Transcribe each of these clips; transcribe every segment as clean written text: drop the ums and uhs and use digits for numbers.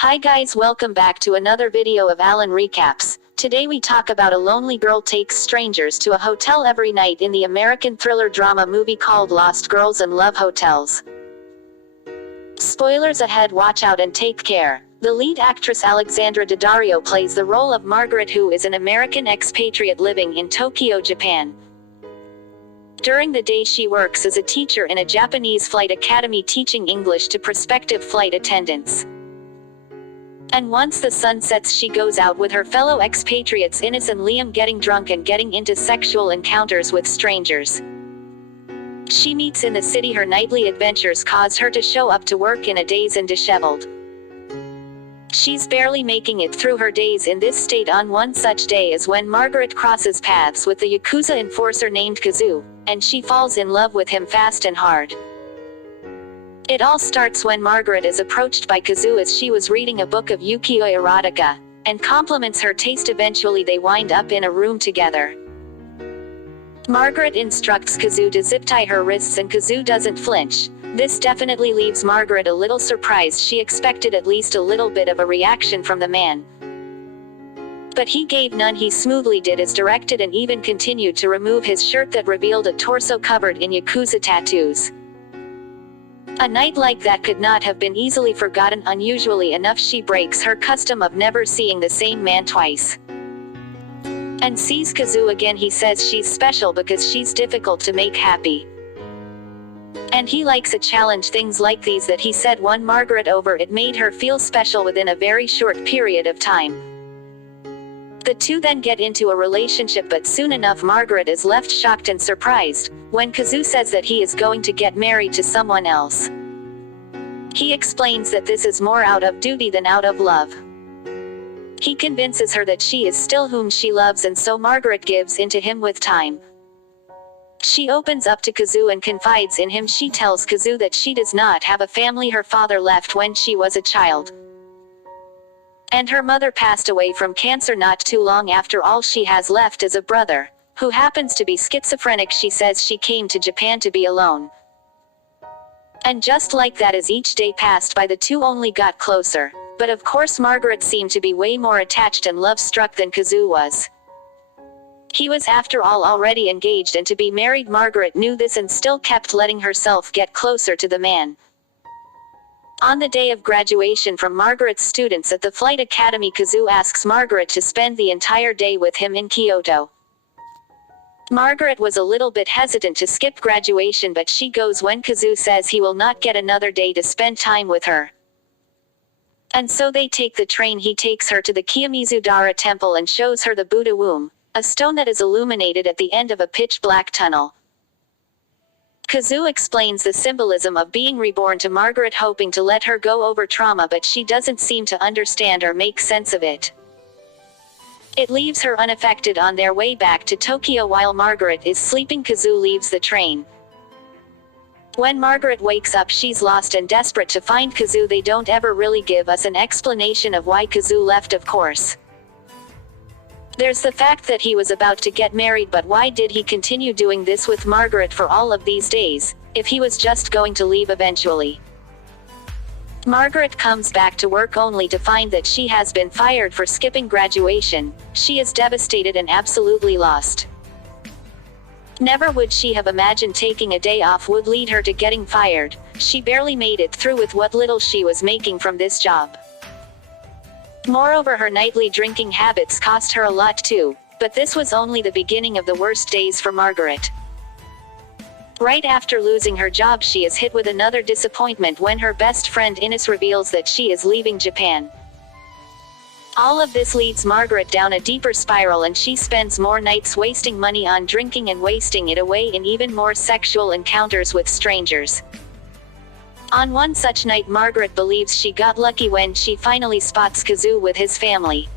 Hi guys, welcome back to another video of Alen Recaps. Today we talk about a lonely girl takes strangers to a hotel every night in the American thriller drama movie called Lost Girls and Love Hotels. Spoilers ahead, watch out and take care. The lead actress Alexandra Daddario plays the role of Margaret, who is an American expatriate living in Tokyo, Japan. During the day she works as a teacher in a Japanese flight academy teaching English to prospective flight attendants. And once the sun sets she goes out with her fellow expatriates Ines and Liam, getting drunk and getting into sexual encounters with strangers. She meets in the city. Her nightly adventures cause her to show up to work in a daze and disheveled. She's barely making it through her days in this state. On one such day is when Margaret crosses paths with the Yakuza enforcer named Kazu, and she falls in love with him fast and hard. It all starts when Margaret is approached by Kazu as she was reading a book of ukiyo erotica, and compliments her taste. Eventually they wind up in a room together. Margaret instructs Kazu to zip tie her wrists and Kazu doesn't flinch. This definitely leaves Margaret a little surprised. She expected at least a little bit of a reaction from the man. But he gave none. He smoothly did as directed and even continued to remove his shirt that revealed a torso covered in Yakuza tattoos. A night like that could not have been easily forgotten. Unusually enough, she breaks her custom of never seeing the same man twice. And sees Kazu again. He says she's special because she's difficult to make happy. And he likes a challenge. Things like these that he said won Margaret over. It made her feel special within a very short period of time. The two then get into a relationship, but soon enough Margaret is left shocked and surprised when Kazu says that he is going to get married to someone else. He explains that this is more out of duty than out of love. He convinces her that she is still whom she loves, and so Margaret gives in to him with time. She opens up to Kazu and confides in him. She tells Kazu that she does not have a family. Her father left when she was a child, and her mother passed away from cancer not too long after. All she has left is a brother, who happens to be schizophrenic. She says she came to Japan to be alone. And just like that, as each day passed by, the two only got closer. But of course Margaret seemed to be way more attached and love-struck than Kazu was. He was after all already engaged and to be married. Margaret knew this and still kept letting herself get closer to the man. On the day of graduation from Margaret's students at the flight academy, Kazu asks Margaret to spend the entire day with him in Kyoto. Margaret was a little bit hesitant to skip graduation, but she goes when Kazu says he will not get another day to spend time with her. And so they take the train. He takes her to the Kiyomizu-dara temple and shows her the Buddha womb, a stone that is illuminated at the end of a pitch-black tunnel. Kazu explains the symbolism of being reborn to Margaret, hoping to let her go over trauma, but she doesn't seem to understand or make sense of it. It leaves her unaffected. On their way back to Tokyo while Margaret is sleeping, Kazu leaves the train. When Margaret wakes up, she's lost and desperate to find Kazu. They don't ever really give us an explanation of why Kazu left, of course. There's the fact that he was about to get married, but why did he continue doing this with Margaret for all of these days, if he was just going to leave eventually? Margaret comes back to work only to find that she has been fired for skipping graduation. She is devastated and absolutely lost. Never would she have imagined taking a day off would lead her to getting fired. She barely made it through with what little she was making from this job. Moreover, her nightly drinking habits cost her a lot too, but this was only the beginning of the worst days for Margaret. Right after losing her job, she is hit with another disappointment when her best friend Ines reveals that she is leaving Japan. All of this leads Margaret down a deeper spiral, and she spends more nights wasting money on drinking and wasting it away in even more sexual encounters with strangers. On one such night, Margaret believes she got lucky when she finally spots Kazu with his family.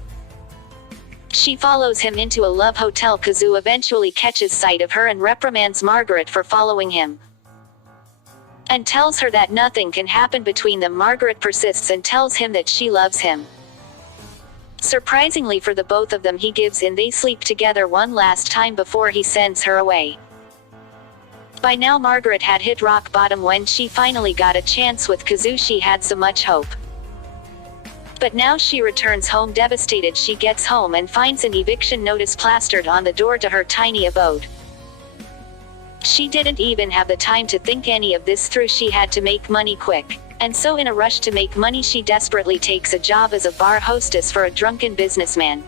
She follows him into a love hotel. Kazu eventually catches sight of her and reprimands Margaret for following him, and tells her that nothing can happen between them. Margaret persists and tells him that she loves him. Surprisingly for the both of them, he gives in. They sleep together one last time before he sends her away. By now Margaret had hit rock bottom when she finally got a chance with Kazu. She had so much hope. But now she returns home devastated. She gets home and finds an eviction notice plastered on the door to her tiny abode. She didn't even have the time to think any of this through. She had to make money quick. And so in a rush to make money, she desperately takes a job as a bar hostess for a drunken businessman.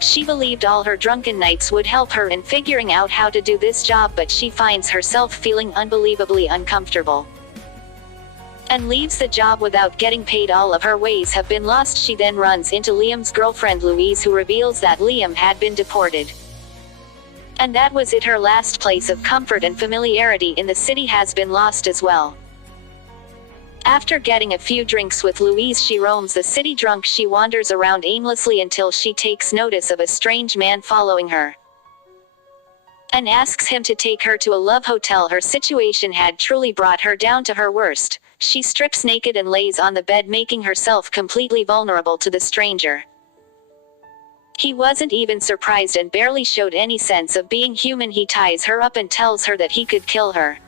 She believed all her drunken nights would help her in figuring out how to do this job, but she finds herself feeling unbelievably uncomfortable and leaves the job without getting paid. All of her ways have been lost. She then runs into Liam's girlfriend Louise, who reveals that Liam had been deported. And that was it. Her last place of comfort and familiarity in the city has been lost as well. After getting a few drinks with Louise, she roams the city drunk. She wanders around aimlessly until she takes notice of a strange man following her and asks him to take her to a love hotel. Her situation had truly brought her down to her worst. She strips naked and lays on the bed, making herself completely vulnerable to the stranger. He wasn't even surprised and barely showed any sense of being human. He ties her up and tells her that he could kill her.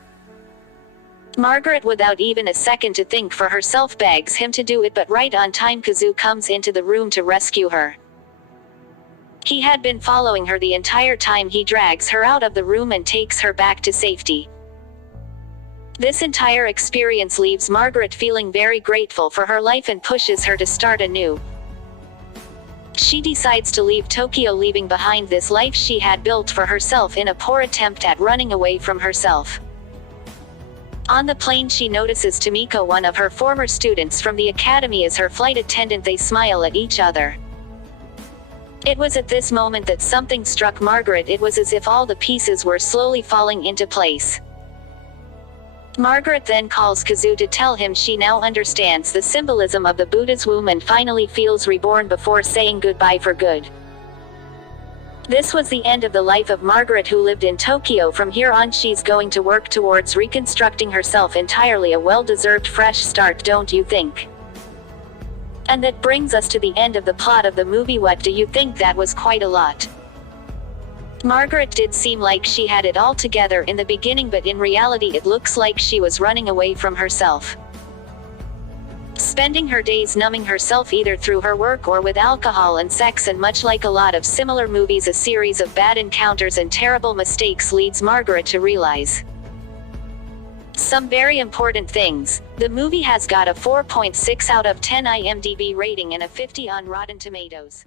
Margaret, without even a second to think for herself, begs him to do it, but right on time Kazoo comes into the room to rescue her. He had been following her the entire time. He drags her out of the room and takes her back to safety. This entire experience leaves Margaret feeling very grateful for her life and pushes her to start anew. She decides to leave Tokyo, leaving behind this life she had built for herself in a poor attempt at running away from herself. On the plane, she notices Tomiko, one of her former students from the academy, as her flight attendant. They smile at each other. It was at this moment that something struck Margaret. It was as if all the pieces were slowly falling into place. Margaret then calls Kazoo to tell him she now understands the symbolism of the Buddha's womb and finally feels reborn before saying goodbye for good. This was the end of the life of Margaret, who lived in Tokyo. From here on, she's going to work towards reconstructing herself entirely. A well-deserved fresh start, don't you think? And that brings us to the end of the plot of the movie. What do you think? That was quite a lot. Margaret did seem like she had it all together in the beginning, but in reality it looks like she was running away from herself, spending her days numbing herself either through her work or with alcohol and sex. And much like a lot of similar movies, a series of bad encounters and terrible mistakes leads Margaret to realize some very important things. The movie has got a 4.6 out of 10 IMDb rating and a 50 on Rotten Tomatoes.